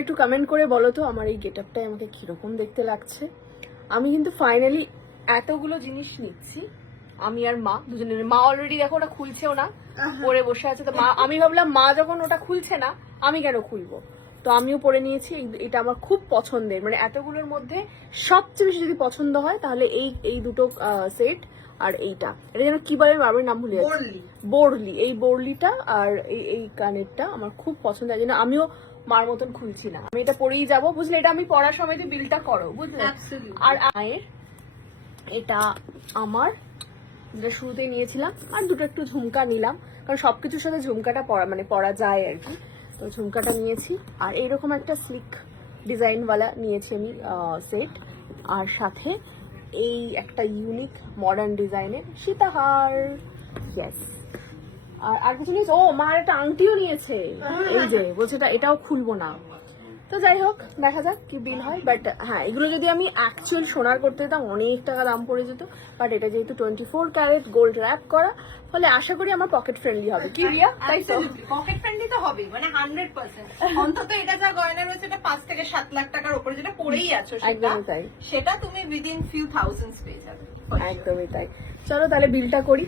একটু কমেন্ট করে বলো তো আমার এই গেটআপটাই আমাকে কিরকম দেখতে লাগছে। আমি কিন্তু ফাইনালি এতগুলো জিনিস নিচ্ছি, আমি আর মা দুজনের। মা অলরেডি দেখো ওটা খুলছেও না, পরে বসে আছে। তো মা, আমি ভাবলাম মা যখন ওটা খুলছে না আমি কেন খুলবো, তো আমিও পরে নিয়েছি। এটা আমার খুব পছন্দের, মানে এতগুলোর মধ্যে সবচেয়ে বেশি যদি পছন্দ হয় তাহলে এই দুটো সেট আর এইটা। এটা যেন কি বলে বাবার নাম ভুলে যাচ্ছি, বোরলি। এই বোরলিটা আর এই কানেরটা আমার খুব পছন্দ, এই জন্য আমিও মার মতন খুলছি না, আমি এটা পরেই যাবো, বুঝলে। এটা আমি পড়ার সময় বিলটা করো, বুঝলে। আর আয়ের এটা আমার যেটা শুরুতেই নিয়েছিলাম, আর দুটো একটু ঝুমকা নিলাম, কারণ সবকিছুর সাথে ঝুমকাটা পরা যায় আর কি। তো ঝুমকাটা নিয়েছি, আর এইরকম একটা স্লিক ডিজাইনওয়ালা নিয়েছি আমি সেট, আর সাথে এই একটা ইউনিক মডার্ন ডিজাইনের সীতাহার। ইয়েস। আর কিছু নিয়েছে, ও মা একটা আংটিও নিয়েছে, এই যে বলছে এটাও খুলবো না। তো যাই হোক, দেখা যাক কি বিল হয়। বাট হ্যাঁ, এগুলো যদি আমি অ্যাকচুয়াল সোনার করতে যেতাম অনেক টাকা দাম পড়ে যেত, বাট এটা যেহেতু 24 ক্যারেট গোল্ড র্যাপ করা, ফলে আশা করি আমার পকেট ফ্রেন্ডলি হবে। কি রিয়া, তাই তো? পকেট ফ্রেন্ডলি তো হবেই, মানে 100%। অন্তত এটা যা গয়না রয়েছে এটা 5 থেকে 7 লাখ টাকার উপরে যেটা পরেই আছো, একদমই তাই, সেটা তুমি উইদিন ফিউ থাউজেন্ডস পেয়ে যাবে। একদমই তাই। চলো তাহলে বিলটা করি।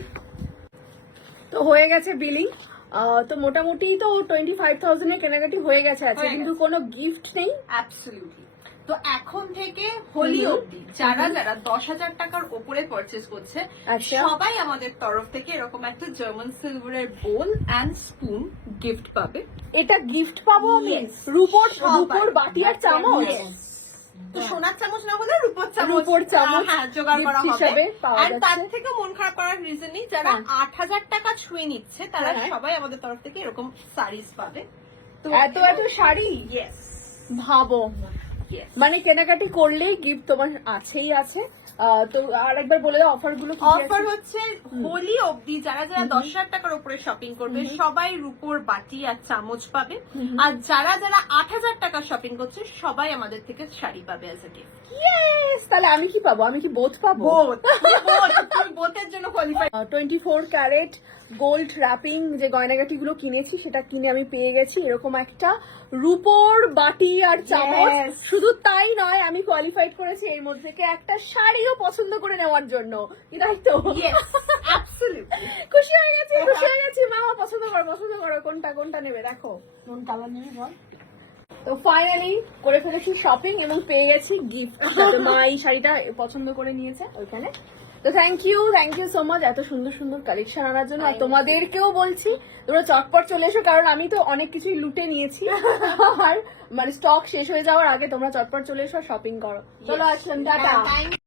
তো হয়ে গেছে বিলিং। তো মোটামুটি তো 25,000 এর কেনাকাটি হয়ে গেছে আছে, কিন্তু কোনো গিফট নেই। অ্যাবসলিউটলি। তো এখন থেকে হোলি অবধি যারা যারা 10,000 টাকার উপরে পারচেজ করছে, সবাই আমাদের তরফ থেকে এরকম একটা জার্মান সিলভারের বোল এন্ড স্পুন গিফট পাবে। এটা গিফট পাবো আমি? রূপোর বাটি আর চামচ? তো সোনার চামচ না হলে রূপোর চামচ হ্যাঁ জোগাড় করা হবে। আর তার যাচ্ছে। থেকে মন খারাপ করার রিজন নেই, যারা 8,000 টাকা ছুঁয়ে নিচ্ছে তারা সবাই আমাদের তরফ থেকে এরকম শাড়িজ পাবে। তো এত শাড়ি, ইয়েস, ভাবো, মানে কেনাকাটি করলেই গিফট তোমার আছেই আছে। তো আরেকবার বলে দাও অফার গুলো। অফার হচ্ছে হোলি অবধি যারা যারা 10,000 টাকার উপরে শপিং করবে সবাই রূপোর বাটি আর চামচ পাবে, আর যারা যারা 8,000 টাকা শপিং করছে সবাই আমাদের থেকে শাড়ি পাবে অ্যাজ এ গিফট। ইয়েস। তাহলে আমি কি পাবো? আমি কি বোথ পাবো? তুমি বোথের জন্য কোয়ালিফাই। 24 ক্যারেট গোল্ড র্যাপিং যে গয়নাগাটি গুলো কিনেছি সেটা কিনে আমি পেয়ে গেছি এরকম একটা রূপোর বাটি আর চামচ। শুধু তাই নয়, আমি কোয়ালিফাইড করেছি এর মধ্যে থেকে একটা শাড়িও পছন্দ করে নেওয়ার জন্য, তাই তো? খুশি হয়ে গেছি। মামা পছন্দ করো কোনটা নেবে, দেখো কোন কালার নেবে বল। তো ফাইনালি করে ফেলেছি শপিং এবং পেয়ে গেছি গিফট। মা এই শাড়িটা পছন্দ করে নিয়েছে ওইখানে। তো থ্যাংক ইউ সো মাচ এত সুন্দর সুন্দর কালেকশন আনার জন্য। আর তোমাদেরকেও বলছি তোমরা চটপট চলে এসো, কারণ আমি তো অনেক কিছুই লুটে নিয়েছি, আর মানে স্টক শেষ হয়ে যাওয়ার আগে তোমরা চটপট চলে এসো, শপিং করো। চলো আসলাম, টাটা।